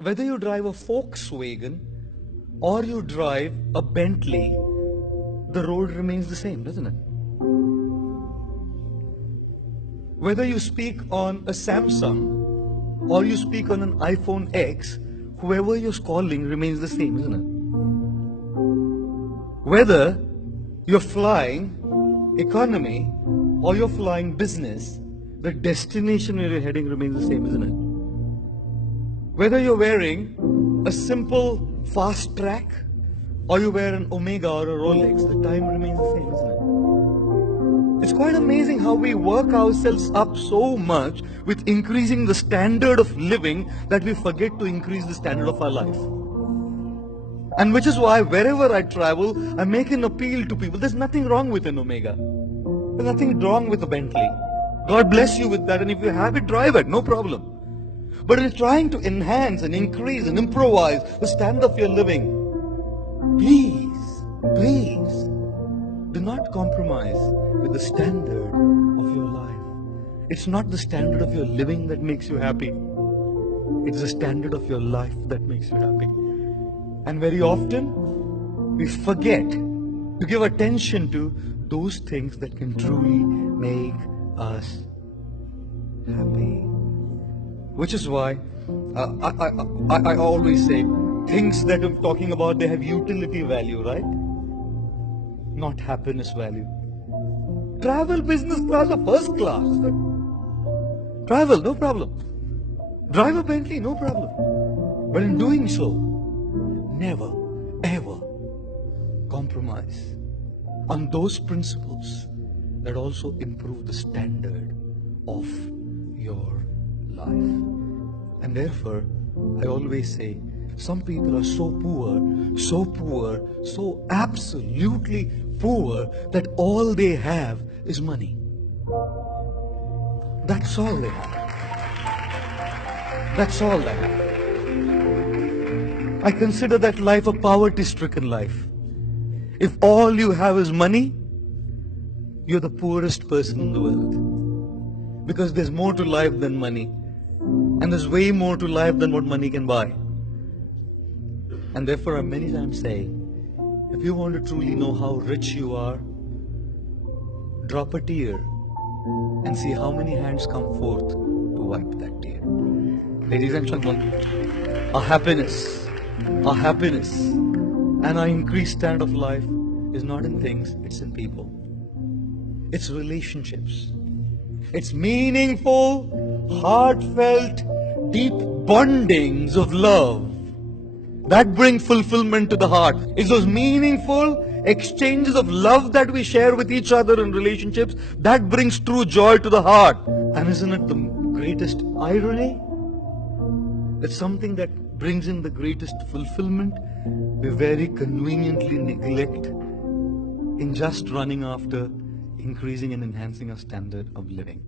Whether you drive a Volkswagen or you drive a Bentley, the road remains the same, doesn't it? Whether you speak on a Samsung or you speak on an iPhone X, whoever you're calling remains the same, isn't it? Whether you're flying economy or you're flying business, the destination where you're heading remains the same, isn't it? Whether you're wearing a simple fast track or you wear an Omega or a Rolex, the time remains the same, isn't it? It's quite amazing how we work ourselves up so much with increasing the standard of living that we forget to increase the standard of our life. And which is why wherever I travel, I make an appeal to people. There's nothing wrong with an Omega. There's nothing wrong with a Bentley. God bless you with that, and if you have it, drive it, no problem. But in trying to enhance and increase and improvise the standard of your living, please, do not compromise with the standard of your life. It's not the standard of your living that makes you happy. It's the standard of your life that makes you happy. And very often, we forget to give attention to those things that can truly make us happy. Which is why I always say, things that I'm talking about, they have utility value, right? Not happiness value. Travel business class or first class. Travel, no problem. Drive a Bentley, no problem. But in doing so, never, ever compromise on those principles that also improve the standard of your life. And therefore, I always say, some people are so poor, so absolutely poor that all they have is money. That's all they have. That's all they have. I consider that life a poverty-stricken life. If all you have is money, you're the poorest person in the world. Because there's more to life than money. And there's way more to life than what money can buy. And therefore I many times say, if you want to truly know how rich you are, drop a tear and see how many hands come forth to wipe that tear. Ladies and gentlemen, our happiness and our increased standard of life is not in things, it's in people. It's relationships. It's meaningful, heartfelt, deep bondings of love that bring fulfillment to the heart. It's those meaningful exchanges of love that we share with each other in relationships that brings true joy to the heart. And isn't it the greatest irony that something that brings in the greatest fulfillment we very conveniently neglect in just running after increasing and enhancing our standard of living?